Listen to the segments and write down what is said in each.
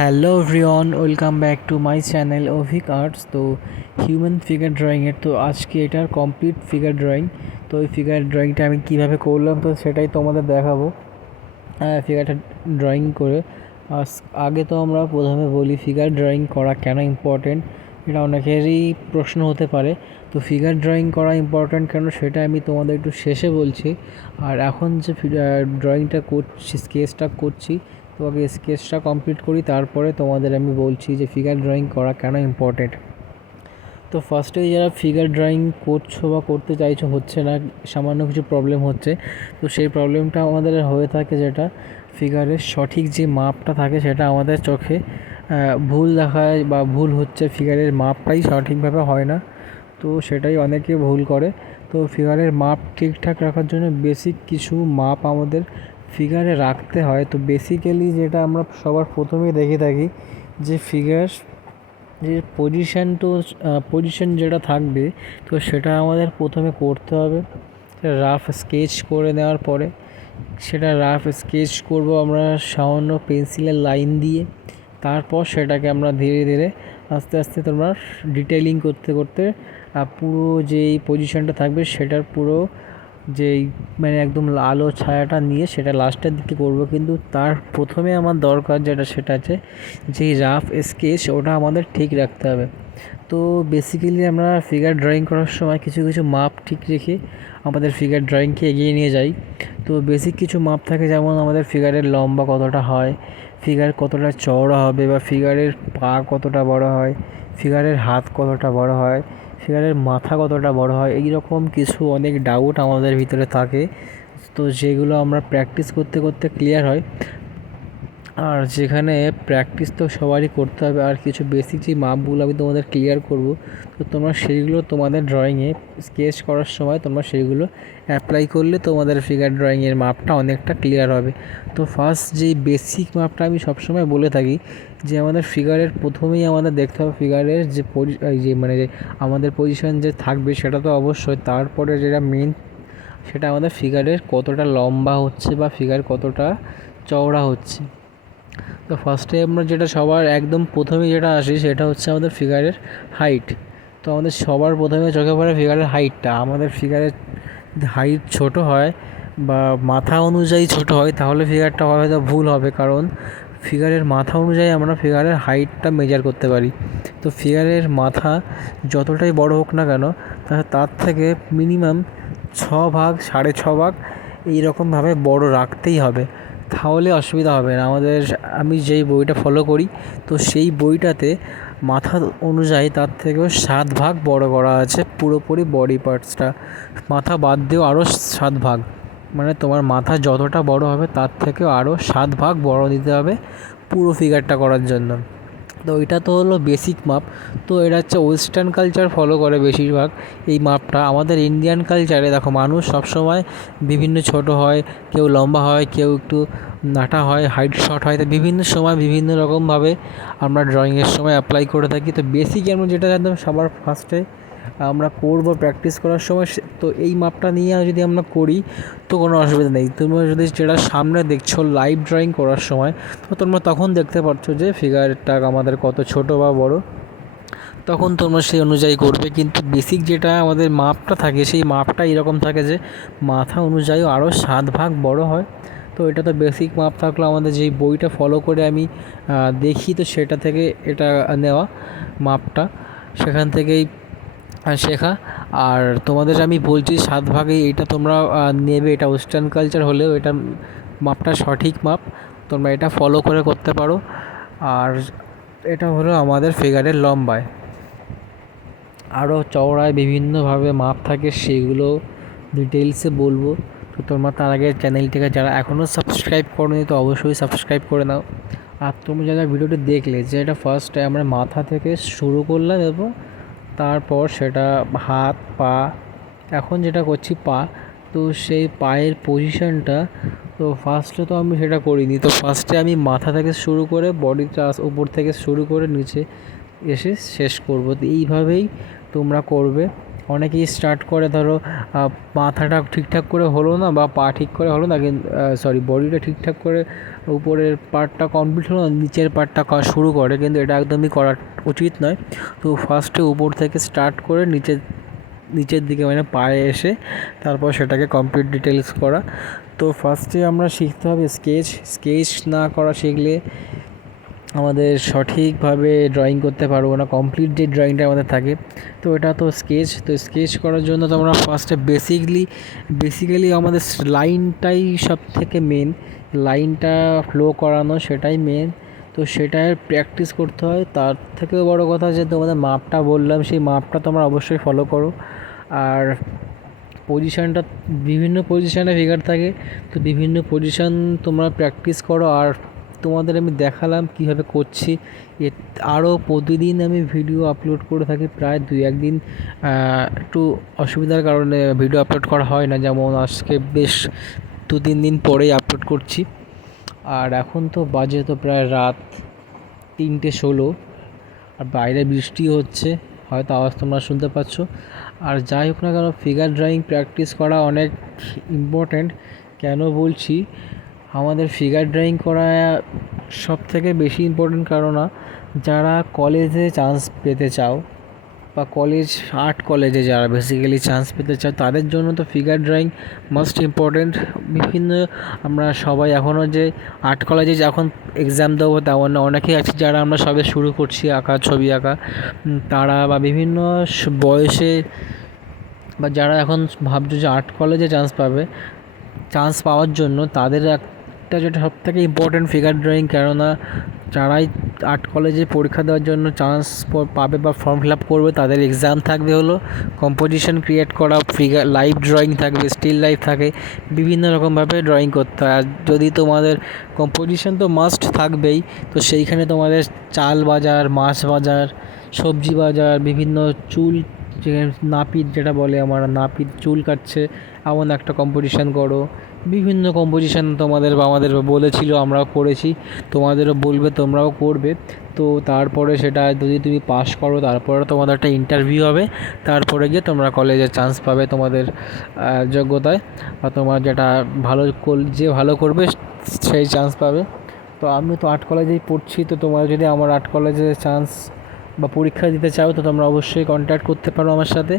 Hello everyone, welcome back to my channel Abhik arts. তো human figure ড্রয়িংয়ের তো আজকে এটার কমপ্লিট ফিগার ড্রয়িং। তো এই ফিগার ড্রয়িংটা আমি কীভাবে করলাম তো সেটাই তোমাদের দেখাবো। ফিগারটা ড্রয়িং করে আগে তো আমরা প্রথমে বলি ফিগার ড্রয়িং করা কেন ইম্পর্টেন্ট। এটা অনেকেরই প্রশ্ন হতে পারে। তো ফিগার ড্রয়িং করা ইম্পর্ট্যান্ট কেন সেটা আমি তোমাদের একটু শেষে বলছি। আর এখন যে ড্রয়িংটা করছি, স্কেচটা করছি, তো আগে স্কেচটা কমপ্লিট করি, তারপরে তোমাদের আমি বলছি যে ফিগার ড্রয়িং করা কেন ইম্পর্টেন্ট। তো ফার্স্টেই যারা ফিগার ড্রয়িং করছো বা করতে চাইছো, হচ্ছে না, সামান্য কিছু প্রবলেম হচ্ছে, তো সেই প্রবলেমটা আমাদের হয়ে থাকে যেটা ফিগারের সঠিক যে মাপটা থাকে সেটা আমাদের চোখে ভুল দেখায় বা ভুল হচ্ছে, ফিগারের মাপটাই সঠিকভাবে হয় না। তো সেটাই অনেকে ভুল করে। তো ফিগারের মাপ ঠিকঠাক রাখার জন্য বেসিক কিছু মাপ আমাদের ফিগারে রাখতে হয়। তো বেসিক্যালি যেটা আমরা সবার প্রথমেই দেখে থাকি যে ফিগার যে পজিশন যেটা থাকবে, তো সেটা আমাদের প্রথমে করতে হবে। রাফ স্কেচ করে নেওয়ার পরে সেটা রাফ স্কেচ করব আমরা সামান্য পেন্সিলের লাইন দিয়ে। তারপর সেটাকে আমরা ধীরে ধীরে আস্তে আস্তে তোমরা ডিটেইলিং করতে করতে পুরো যেই পজিশনটা থাকবে সেটার পুরো যেই মানে একদম আলো ছায়াটা নিয়ে সেটা লাস্টের দিকে করব। কিন্তু তার প্রথমে আমার দরকার যেটা সেটা আছে যেই রাফ স্কেচ, ওটা আমাদের ঠিক রাখতে হবে। তো বেসিক্যালি আমরা ফিগার ড্রয়িং করার সময় কিছু কিছু মাপ ঠিক রেখে আমাদের ফিগার ড্রয়িংকে এগিয়ে নিয়ে যাই। তো বেসিক কিছু মাপ থাকে, যেমন আমাদের ফিগারের লম্বা কতটা হয়, ফিগার কতটা চওড়া হবে, বা ফিগারের পা কতটা বড় হয়, ফিগারের হাত কতটা বড় হয়, ফিগারের মাথা কতটা বড় হয়। এই রকম কিছু অনেক ডাউট আমাদের ভিতরে থাকে, তো যেগুলো আমরা প্র্যাকটিস করতে করতে ক্লিয়ার হয়। আর যেখানে প্র্যাকটিস তো সবারই করতে হবে, আর কিছু বেসিক যে মাপগুলো আমি তোমাদের ক্লিয়ার করব, তো তোমরা সেইগুলো তোমাদের ড্রয়িংয়ে স্কেচ করার সময় তোমরা সেইগুলো অ্যাপ্লাই করলে তোমাদের ফিগার ড্রয়িংয়ের মাপটা অনেকটা ক্লিয়ার হবে। তো ফার্স্ট যেই বেসিক মাপটা আমি সবসময় বলে থাকি যে আমাদের ফিগারের প্রথমেই আমাদের দেখতে হবে ফিগারের যে যে আমাদের পজিশন যে থাকবে সেটা তো অবশ্যই, তারপরে যেটা মেন সেটা আমাদের ফিগারের কতটা লম্বা হচ্ছে বা ফিগার কতটা চওড়া হচ্ছে। তো ফার্স্টে আমরা যেটা সবার একদম প্রথমে যেটা আসি সেটা হচ্ছে আমাদের ফিগারের হাইট। তো আমাদের সবার প্রথমে চোখে পড়ে ফিগারের হাইটটা। আমাদের ফিগারের হাইট ছোট হয় বা মাথা অনুযায়ী ছোট হয় তাহলে ফিগারটা হয়তো ভুল হবে, কারণ ফিগারের মাথা অনুযায়ী আমরা ফিগারের হাইটটা মেজার করতে পারি। তো ফিগারের মাথা যতটাই বড় হোক না কেন, তার থেকে মিনিমাম 6 ভাগ 6.5 ভাগ এইরকমভাবে বড় রাখতেই হবে, তাহলে অসুবিধা হবে না আমাদের। আমি যেই বইটা ফলো করি, তো সেই বইটাতে মাথা অনুযায়ী তার থেকেও 7 ভাগ বড় করা আছে পুরোপুরি বডি পার্টসটা, মাথা বাদ দিয়েও আরও 7 ভাগ, মানে তোমার মাথা যতটা বড় হবে তার থেকেও আরও 7 ভাগ বড় দিতে হবে পুরো ফিগারটা করার জন্য। তো এটা তো হলো বেসিক মাপ। তো এটা হচ্ছে ওয়েস্টার্ন কালচার ফলো করে বেশিরভাগ এই মাপটা। আমাদের ইন্ডিয়ান কালচারে দেখো মানুষ সবসময় বিভিন্ন ছোট হয়, কেউ লম্বা হয়, কেউ একটু নাটা হয়, হাইট শর্ট হয়, তো বিভিন্ন সময় বিভিন্ন রকমভাবে আমরা ড্রয়িংয়ের সময় অ্যাপ্লাই করে থাকি। তো বেসিক আমরা যেটা একদম সবার ফার্স্টে আমরা করবো প্র্যাকটিস করার সময়, তো এই মাপটা নিয়ে যদি আমরা করি তো কোনো অসুবিধা নেই। তোমরা যদি যেটা সামনে দেখছো লাইভ ড্রয়িং করার সময়, তো তোমরা তখন দেখতে পাচ্ছ যে ফিগারটা আমাদের কত ছোট বা বড়, তখন তোমরা সেই অনুযায়ী করবে। কিন্তু বেসিক যেটা আমাদের মাপটা থাকে সেই মাপটা এরকম থাকে যে মাথা অনুযায়ী আরও 7 ভাগ বড় হয়। তো এটা তো বেসিক মাপ থাকলো আমাদের যেই বইটা ফলো করে আমি দেখি, তো সেটা থেকে এটা নেওয়া মাপটা, সেখান থেকেই শেখা। আর তোমাদের আমি বলছি 7 ভাগেই এটা তোমরা নেবে, এটা ওয়েস্টার্ন কালচার হলেও এটা মাপটা সঠিক মাপ, তোমরা এটা ফলো করে করতে পারো। আর এটা হলো আমাদের ফিগারের লম্বায়। আরও চওড়ায় বিভিন্নভাবে মাপ থাকে, সেগুলো ডিটেলসে বলবো। তো তোমরা তার আগে চ্যানেলটিকে যারা এখনও সাবস্ক্রাইব করোনি তো অবশ্যই সাবস্ক্রাইব করে নাও। আর তুমি যারা ভিডিওটি দেখলে যে এটা ফার্স্টে আমরা মাথা থেকে শুরু করলাম এবং তারপর সেটা হাত পা, এখন যেটা করছি পা, তো সেই পায়ের পজিশনটা, তো ফার্স্টে তো আমি সেটা করিনি। তো ফার্স্টে আমি মাথা থেকে শুরু করে বডিটা উপর থেকে শুরু করে নিচে এসে শেষ করব। তো এইভাবেই তোমরা করবে। অনেকেই স্টার্ট করে ধরো মাথাটা ঠিকঠাক করে হলো না বা পা ঠিক করে হলো না, কিন্তু বডিটা ঠিকঠাক করে উপরের পার্টটা কমপ্লিট হলো না, নিচের পার্টটা শুরু করে, কিন্তু এটা একদমই করা উচিত নয়। তো ফার্স্টে উপর থেকে স্টার্ট করে নিচের দিকে মানে পায়ে এসে তারপর সেটাকে কমপ্লিট ডিটেলস করা। তো ফার্স্টে আমরা শিখতে হবে স্কেচ না করা শিখলে আমাদের সঠিকভাবে ড্রয়িং করতে পারবো না, কমপ্লিট যে ড্রয়িংটা আমাদের থাকে। তো এটা তো স্কেচ করার জন্য তো আমরা ফার্স্টে বেসিক্যালি আমাদের লাইনটাই সব থেকে মেন, লাইনটা ফ্লো করানো সেটাই মেন। তো সেটাই প্র্যাকটিস করতে হয়। তার থেকেও বড় কথা যে তোমাদের মাপটা বললাম, সেই মাপটা তোমরা অবশ্যই ফলো করো। আর পজিশানটা, বিভিন্ন পজিশানে ফিগার থাকে, তো বিভিন্ন পজিশান তোমরা প্র্যাকটিস করো। আর তোমাদের আমি দেখালাম কীভাবে করছি। আরও প্রতিদিন আমি ভিডিও আপলোড করে থাকি, প্রায় 2-1 দিন একটু অসুবিধার কারণে ভিডিও আপলোড করা হয় না, যেমন আজকে বেশ 2-3 দিন পরেই আপলোড করছি। আর এখন তো বাজে তো প্রায় রাত 3:16, আর বাইরে বৃষ্টি হচ্ছে, হয়তো আওয়াজ তোমরা শুনতে পাচ্ছ। আর যাই হোক না কেন, ফিগার ড্রয়িং প্র্যাকটিস করা অনেক ইম্পর্ট্যান্ট। কেন বলছি, আমাদের ফিগার ড্রয়িং করা সব থেকে বেশি ইম্পর্ট্যান্ট, কারণ যারা কলেজে চান্স পেতে চাও বা আর্ট কলেজে যারা বেসিক্যালি চান্স পেতে চাও, তাদের জন্য তো ফিগার ড্রয়িং মোস্ট ইম্পর্ট্যান্ট। বিভিন্ন আমরা সবাই এখনও যে আর্ট কলেজে যখন এক্সাম দেবো তেমন না, অনেকেই আছে যারা আমরা সবে শুরু করছি আঁকা, ছবি আঁকা, তারা বা বিভিন্ন বয়সে বা যারা এখন ভাবছো যে আর্ট কলেজে চান্স পাওয়ার জন্য, তাদের একটা যেটা সবথেকে ইম্পর্ট্যান্ট ফিগার ড্রয়িং। কেননা যারাই আর্ট কলেজে পরীক্ষা দেওয়ার জন্য চান্স পাবে বা ফর্ম ফিল আপ করবে, তাদের এক্সাম থাকবে হলো কম্পোজিশন ক্রিয়েট করা, ফিগার লাইভ ড্রয়িং থাকবে, স্টিল লাইফ থাকে, বিভিন্ন রকমভাবে ড্রয়িং করতে হয়। আর যদি তোমাদের কম্পোজিশন তো মাস্ট থাকবেই, তো সেইখানে তোমাদের চাল বাজার, মাছ বাজার, সবজি বাজার, বিভিন্ন চুল নাপিত, যেটা বলে আমরা নাপিত চুল কাটছে, এমন একটা কম্পোজিশন করো। বিভিন্ন কম্পোজিশন আমাদের বলেছিল, আমরাও করেছি, তোমাদেরও বলবে, তোমরাও করবে। তো তারপরে সেটা যদি তুমি পাস করো, তারপরে তোমাদের একটা ইন্টারভিউ হবে, তারপরে গিয়ে তোমরা কলেজে চান্স পাবে তোমাদের যোগ্যতায়, বা তোমার যেটা যে ভালো করবে সেই চান্স পাবে। তো আমি তো আর্ট কলেজেই পড়ছি, তো তোমরা যদি আমার আর্ট কলেজে চান্স বা পরীক্ষা দিতে চাও, তো তোমরা অবশ্যই কন্ট্যাক্ট করতে পারো আমার সাথে।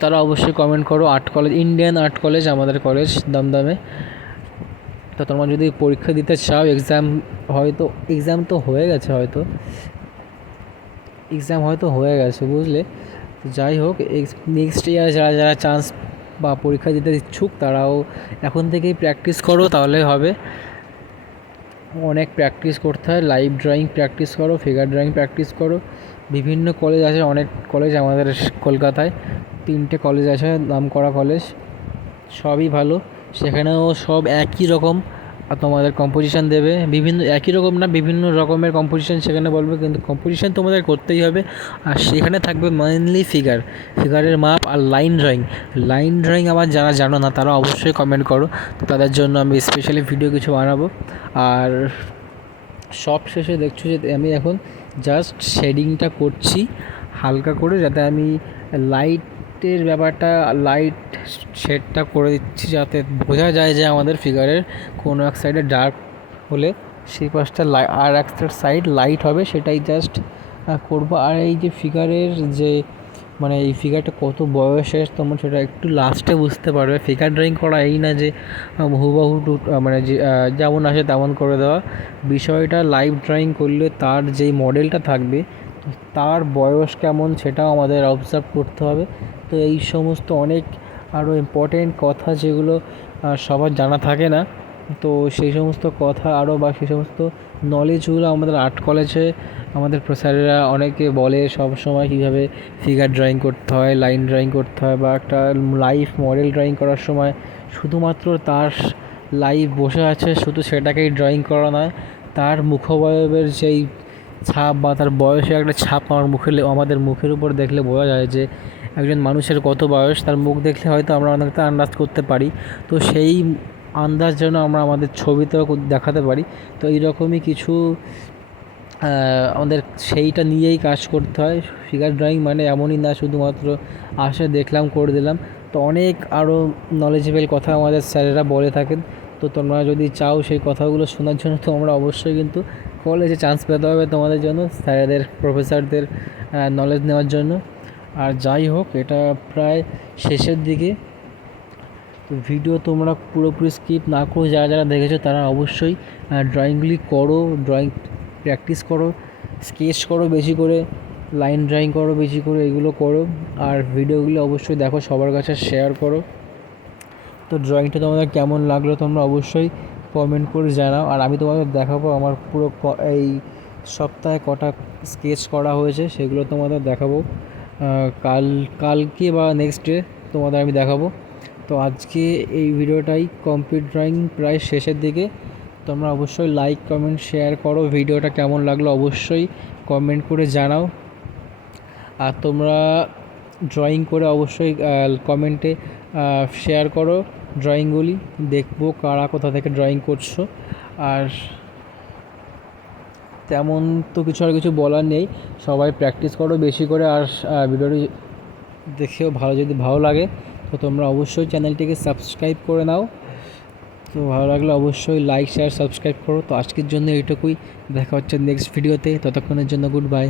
তারা অবশ্যই কমেন্ট করো। Art college, Indian art college আমাদের কলেজ দমদমে। তো তোমরা যদি পরীক্ষা দিতে চাও, এক্সাম তো হয়ে গেছে, বুঝলে। যাই হোক, নেক্সট ইয়ার যারা চান্স বা পরীক্ষা দিতে ইচ্ছুক, তারাও এখন থেকেই প্র্যাকটিস করো, তাহলে হবে। অনেক প্র্যাকটিস করতে হয়, লাইভ ড্রয়িং প্র্যাকটিস করো, ফিগার ড্রয়িং প্র্যাকটিস করো। বিভিন্ন কলেজ আছে, অনেক কলেজ আমাদের কলকাতায় 3টে কলেজ আছে, নামকরা কলেজ, সবই ভালো। সেখানেও সব একই রকম তোমাদের কম্পোজিশন দেবে, একই রকম না, বিভিন্ন রকমের কম্পোজিশন সেখানে বলবে, কিন্তু কম্পোজিশন তোমাদের করতেই হবে। আর সেখানে থাকবে মেইনলি ফিগারের মাপ আর লাইন ড্রয়িং আবার যারা জানো না, তারা অবশ্যই কমেন্ট করো, তো তাদের জন্য আমি স্পেশালি ভিডিও কিছু বানাবো। আর সব শেষে দেখছো যে আমি এখন জাস্ট শেডিংটা করছি হালকা করে, যাতে আমি লাইটের ব্যাপারটা, লাইট শেডটা করে দিচ্ছি, যাতে বোঝা যায় যে আমাদের ফিগারের কোনো এক সাইডে ডার্ক হলে সেই পাশটা আর একটা সাইড লাইট হবে, সেটাই জাস্ট করবো। আর এই যে ফিগারের যে এই ফিগারটা কত বয়সের, তোমরা সেটা একটু লাস্টে বুঝতে পারবে। ফিগার ড্রয়িং করা এই না যে হুবহু যে যেমন আসে তেমন করে দেওয়া। বিষয়টা লাইভ ড্রয়িং করলে তার যেই মডেলটা থাকবে, তার বয়স কেমন সেটাও আমাদের অবজার্ভ করতে হবে। তো এই সমস্ত অনেক আরও ইম্পর্টেন্ট কথা, যেগুলো সবার জানা থাকে না। তো সেই সমস্ত কথা বা সেই সমস্ত নলেজগুলো আমাদের আর্ট কলেজে আমাদের স্যারেরা অনেকে বলে সব সময় কীভাবে ফিগার ড্রয়িং করতে হয়, লাইন ড্রয়িং করতে হয়, বা একটা লাইভ মডেল ড্রয়িং করার সময় শুধুমাত্র তার লাইভ বসে আছে শুধু সেটাকেই ড্রয়িং করা নয়, তার মুখাবয়বের যেই ছাপ বা তার বয়সের একটা ছাপ আমাদের মুখের উপর দেখলে বোঝা যায় যে একজন মানুষের কত বয়স। তার মুখ দেখলে হয়তো আমরা অনেকটা আন্দাজ করতে পারি, তো সেই আন্দাজ যেন আমরা আমাদের ছবিতেও দেখাতে পারি। তো এইরকমই কিছু আমাদের সেইটা নিয়েই কাজ করতে হয়। ফিগার ড্রয়িং মানে এমনই না শুধুমাত্র আসে দেখলাম করে দিলাম, তো অনেক আরও নলেজেবল কথা আমাদের স্যারেরা বলে থাকেন। তো তোমরা যদি চাও সেই কথাগুলো শোনার জন্য তোমরা অবশ্যই কিন্তু কলেজে চান্স পেতে হবে তোমাদের জন্য, স্যারেদের প্রফেসরদের নলেজ নেওয়ার জন্য। আর যাই হোক, এটা প্রায় শেষের দিকে, তো ভিডিও তোমরা পুরোপুরি স্কিপ না করে যারা যারা দেখেছো তারা অবশ্যই ড্রয়িংগুলি করো, ড্রয়িং প্র্যাকটিস করো, স্কেচ করো বেশি করে, লাইন ড্রয়িং করো বেশি করে, এগুলো করো। আর ভিডিওগুলো অবশ্যই দেখো, সবার কাছে শেয়ার করো। তো ড্রয়িংটা তোমাদের কেমন লাগলো তোমরা অবশ্যই কমেন্ট করে জানাও। আর আমি তোমাদের দেখাবো আমার পুরো এই সপ্তাহে কটা স্কেচ করা হয়েছে সেগুলো তোমাদের দেখাবো কালকে বা নেক্সট ডে তোমাদের আমি দেখাবো। তো আজকে এই ভিডিওটাই কমপ্লিট, ড্রয়িং প্রায় শেষের দিকে। তোমরা অবশ্যই লাইক কমেন্ট শেয়ার করো, ভিডিওটা কেমন লাগলো অবশ্যই কমেন্ট করে জানাও। আর তোমরা ড্রয়িং করে অবশ্যই কমেন্টে শেয়ার করো ড্রয়িংগুলি, দেখবো কারা কোথা থেকে ড্রয়িং করছো। আর তেমন তো কিছু আর কিছু বলার নেই, সবাই প্র্যাকটিস করো বেশি করে। আর ভিডিওটি দেখেও যদি ভালো লাগে তো তোমরা অবশ্যই চ্যানেলটিকে সাবস্ক্রাইব করে নাও। তো ভালো লাগলে অবশ্যই লাইক শেয়ার সাবস্ক্রাইব করো। তো আজকের জন্য এইটুকুই, দেখা হচ্ছে নেক্সট ভিডিওতে, ততক্ষণের জন্য গুড বাই।